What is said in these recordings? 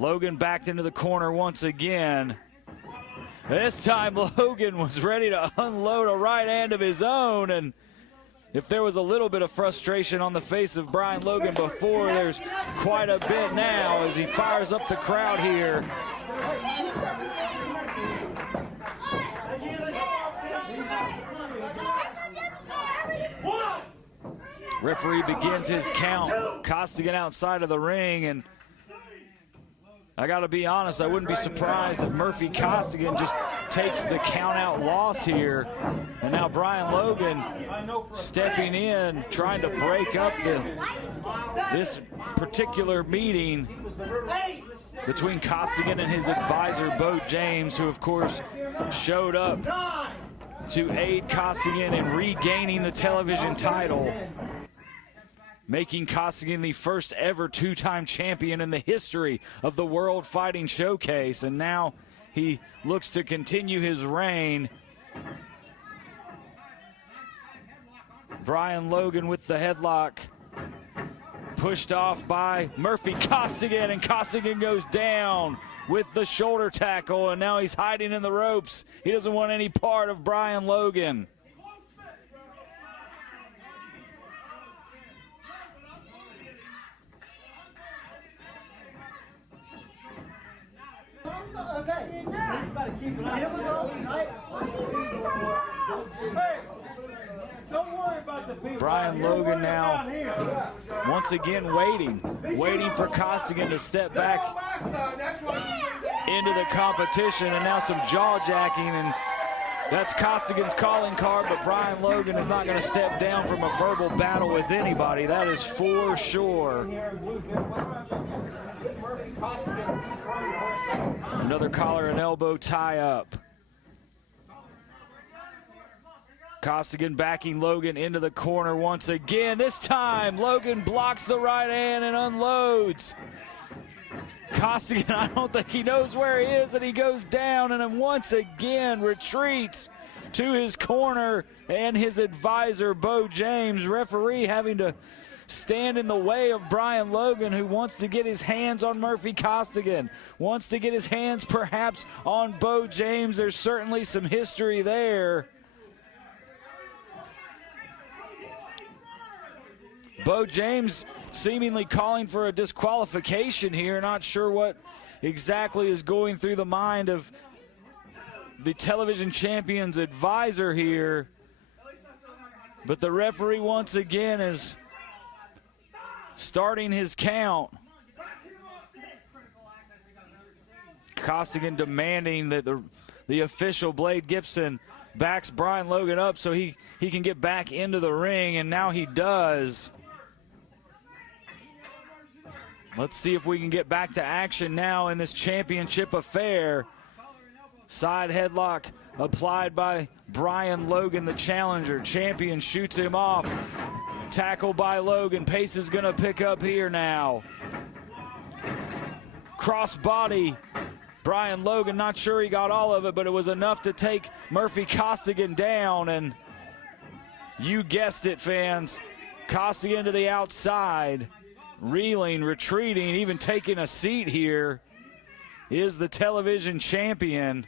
Logan backed into the corner once again. This time Logan was ready to unload a right hand of his own, and if there was a little bit of frustration on the face of Brian Logan before, there's quite a bit now as he fires up the crowd here. Referee begins his count. Costigan outside of the ring, and I gotta be honest, I wouldn't be surprised if Murphy Costigan just takes the count-out loss here. And now Brian Logan stepping in, trying to break up this particular meeting between Costigan and his advisor, Bo James, who of course showed up to aid Costigan in regaining the television title, making Costigan the first ever two-time champion in the history of the World Fighting Showcase. And now he looks to continue his reign. Brian Logan with the headlock, pushed off by Murphy Costigan, and Costigan goes down with the shoulder tackle, and now he's hiding in the ropes. He doesn't want any part of Brian Logan. Okay. Brian Logan now once again waiting for Costigan to step back into the competition, and now some jaw-jacking, and that's Costigan's calling card, but Brian Logan is not going to step down from a verbal battle with anybody. That is for sure. Another collar and elbow tie-up. Costigan backing Logan into the corner once again. This time, Logan blocks the right hand and unloads. Costigan, I don't think he knows where he is, and he goes down and then once again retreats to his corner and his advisor, Bo James. Referee having to stand in the way of Brian Logan, who wants to get his hands on Murphy Costigan, wants to get his hands perhaps on Bo James. There's certainly some history there. Bo James seemingly calling for a disqualification here. Not sure what exactly is going through the mind of the television champion's advisor here. But the referee once again is starting his count. Costigan demanding that the official, Blade Gibson, backs Brian Logan up so he can get back into the ring, and now he does. Let's see if we can get back to action now in this championship affair. Side headlock applied by Brian Logan, the challenger. Champion shoots him off. Tackle by Logan. Pace is going to pick up here now. Cross body. Brian Logan, not sure he got all of it, but it was enough to take Murphy Costigan down. And you guessed it, fans. Costigan to the outside. Reeling, retreating, even taking a seat here is the television champion.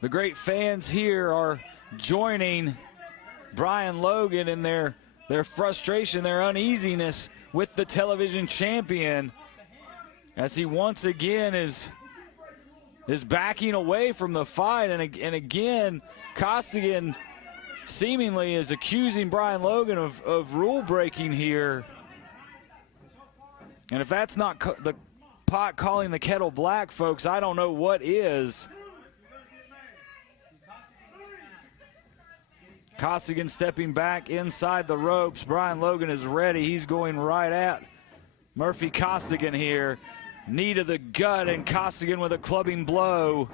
The great fans here are joining Brian Logan in their frustration, their uneasiness with the television champion, as he once again is backing away from the fight. And again, Costigan seemingly is accusing Brian Logan of rule breaking here. And if that's not the pot calling the kettle black, folks, I don't know what is. Costigan stepping back inside the ropes. Brian Logan is ready. He's going right at Murphy Costigan here. Knee to the gut, and Costigan with a clubbing blow.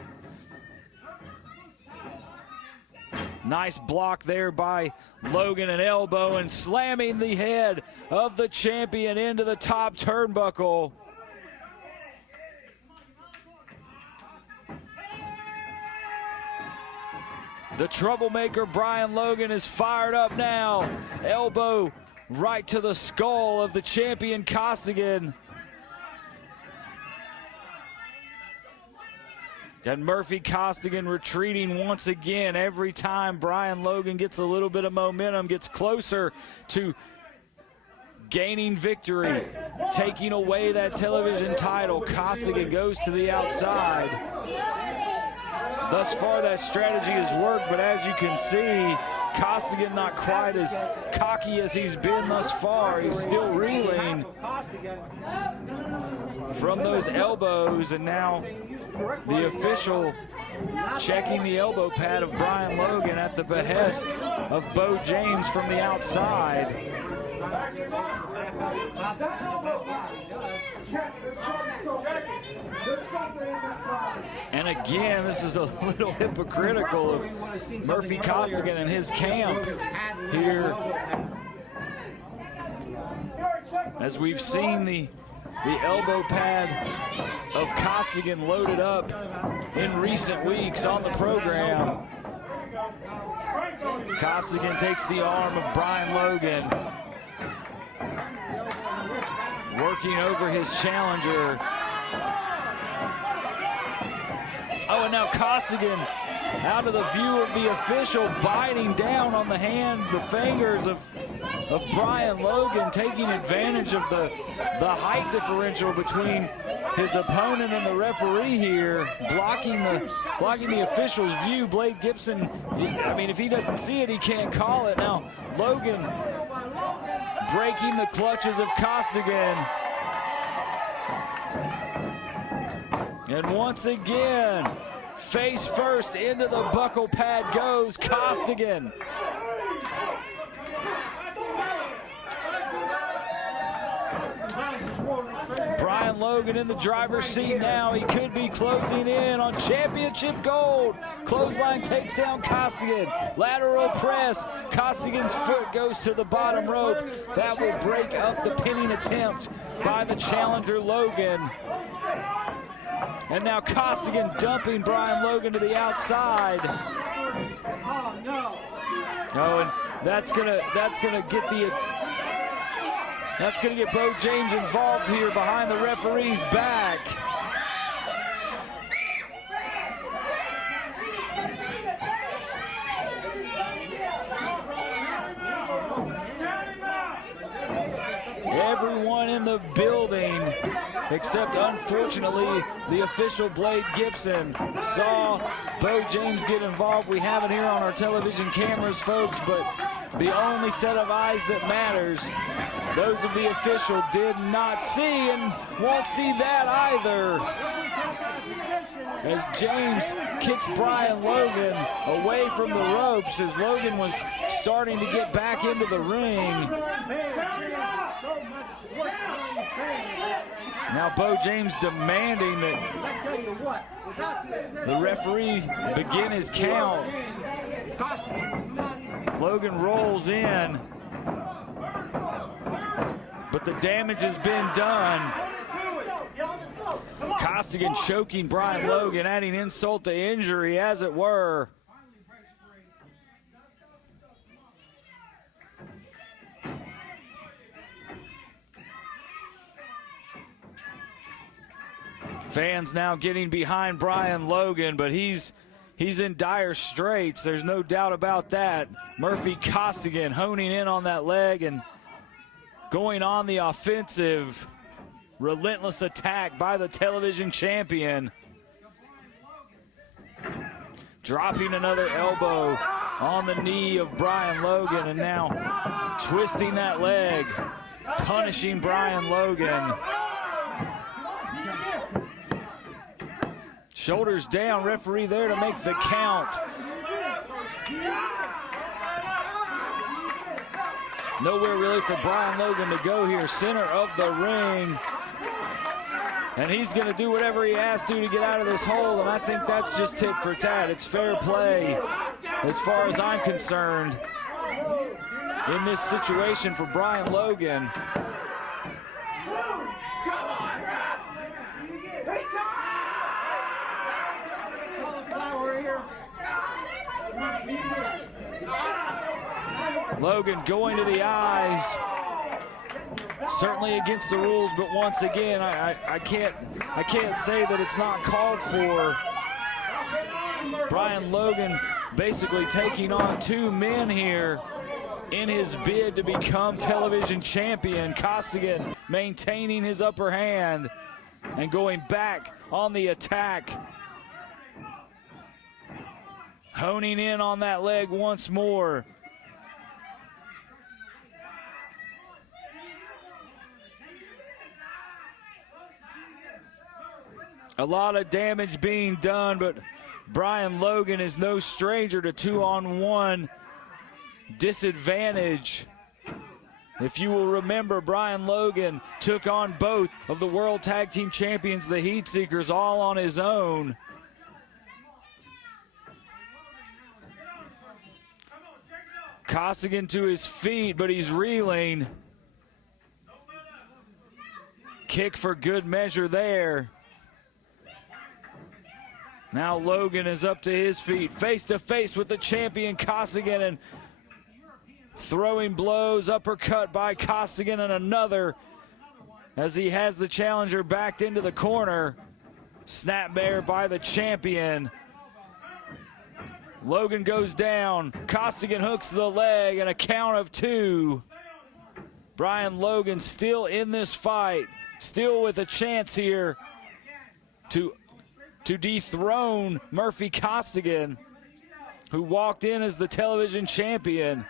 Nice block there by Logan, an elbow, and slamming the head of the champion into the top turnbuckle. The troublemaker Brian Logan is fired up now. Elbow right to the skull of the champion Costigan. And Murphy Costigan retreating once again. Every time Brian Logan gets a little bit of momentum, gets closer to gaining victory, taking away that television title, Costigan goes to the outside. Thus far, that strategy has worked, but as you can see, Costigan not quite as cocky as he's been thus far. He's still reeling from those elbows, and now the official checking the elbow pad of Brian Logan at the behest of Bo James from the outside. And again, this is a little hypocritical of Murphy Costigan and his camp here, as we've seen the elbow pad of Costigan loaded up in recent weeks on the program. Costigan takes the arm of Brian Logan, working over his challenger. Oh, and now Costigan out of the view of the official, biting down on the hand, the fingers of Brian Logan, taking advantage of the height differential between his opponent and the referee here, blocking the official's view. Blade Gibson, I mean, if he doesn't see it, he can't call it. Now Logan breaking the clutches of Costigan. And once again, face first into the buckle pad goes Costigan. Brian Logan in the driver's seat now. He could be closing in on championship gold. Clothesline takes down Costigan. Lateral press. Costigan's foot goes to the bottom rope. That will break up the pinning attempt by the challenger Logan. And now Costigan dumping Brian Logan to the outside. Oh, and that's gonna get Bo James involved here behind the referee's back. Everyone in the building, except unfortunately the official Blade Gibson, saw Bo James get involved. We have it here on our television cameras, folks, but the only set of eyes that matters, those of the official, did not see and won't see that either, as James kicks Brian Logan away from the ropes as Logan was starting to get back into the ring. Now Bo James demanding that the referee begin his count. Logan rolls in, but the damage has been done. Costigan choking Brian Logan, adding insult to injury, as it were. Fans now getting behind Brian Logan, but he's in dire straits. There's no doubt about that. Murphy Costigan honing in on that leg and going on the offensive. Relentless attack by the television champion. Dropping another elbow on the knee of Brian Logan, and now twisting that leg, punishing Brian Logan. Shoulders down, referee there to make the count. Nowhere really for Brian Logan to go here, center of the ring. And he's going to do whatever he has to get out of this hole, and I think that's just tit for tat. It's fair play as far as I'm concerned in this situation for Brian Logan. Logan going to the eyes. Certainly against the rules, but once again, I can't say that it's not called for. Brian Logan basically taking on two men here in his bid to become television champion. Costigan maintaining his upper hand and going back on the attack. Honing in on that leg once more. A lot of damage being done, but Brian Logan is no stranger to 2-on-1 disadvantage. If you will remember, Brian Logan took on both of the World Tag Team Champions, the Heat Seekers, all on his own. Costigan to his feet, but he's reeling. Kick for good measure there. Now Logan is up to his feet, face to face with the champion Costigan, and throwing blows, uppercut by Costigan, and another as he has the challenger backed into the corner. Snap bear by the champion. Logan goes down. Costigan hooks the leg, and a count of 2. Brian Logan still in this fight, still with a chance here to dethrone Murphy Costigan, who walked in as the television champion.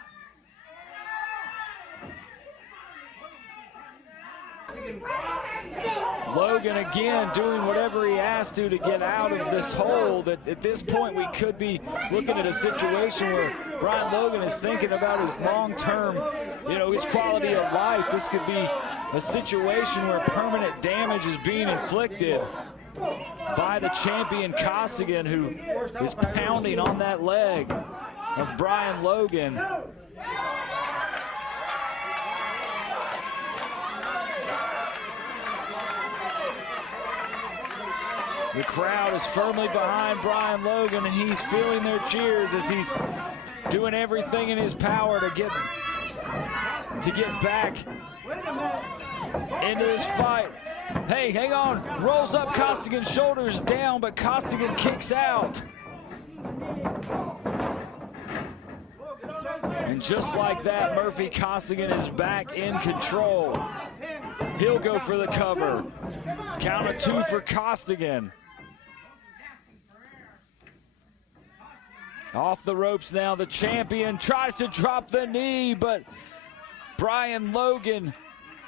Logan again doing whatever he has to get out of this hole. That at this point we could be looking at a situation where Brian Logan is thinking about his long-term, his quality of life. This could be a situation where permanent damage is being inflicted by the champion Costigan, who is pounding on that leg of Brian Logan. The crowd is firmly behind Brian Logan, and he's feeling their cheers as he's doing everything in his power to get back into this fight. Hey, hang on. Rolls up Costigan's shoulders down, but Costigan kicks out. And just like that, Murphy Costigan is back in control. He'll go for the cover. Count of 2 for Costigan. Off the ropes now, the champion tries to drop the knee, but Brian Logan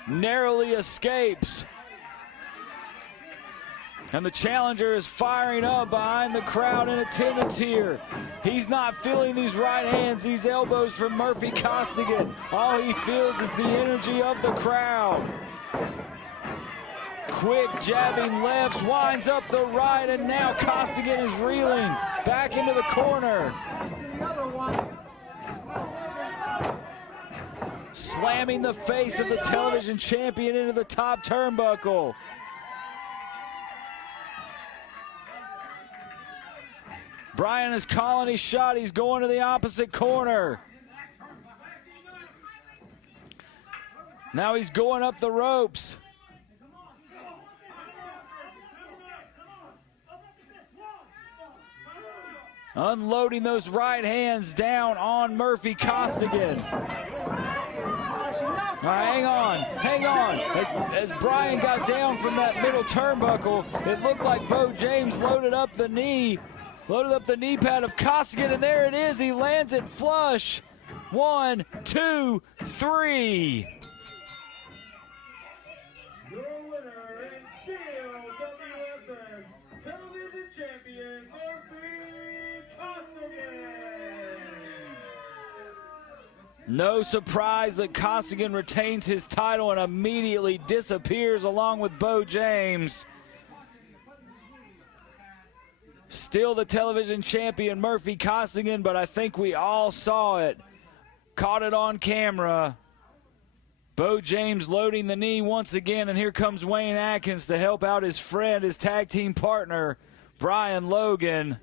narrowly escapes. And the challenger is firing up behind the crowd in attendance here. He's not feeling these right hands, these elbows from Murphy Costigan. All he feels is the energy of the crowd. Quick jabbing lefts, winds up the right, and now Costigan is reeling back into the corner. Slamming the face of the television champion into the top turnbuckle. Brian is calling his shot. He's going to the opposite corner. Now he's going up the ropes. Unloading those right hands down on Murphy Costigan. All right, hang on. As Brian got down from that middle turnbuckle, it looked like Bo James loaded up the knee pad of Costigan, and there it is. He lands it flush. 1, 2, 3. Your winner and still WFS television champion, Murphy Costigan. No surprise that Costigan retains his title and immediately disappears along with Bo James. Still the television champion, Murphy Costigan, but I think we all saw it. Caught it on camera. Bo James loading the knee once again, and here comes Wayne Atkins to help out his friend, his tag team partner, Brian Logan.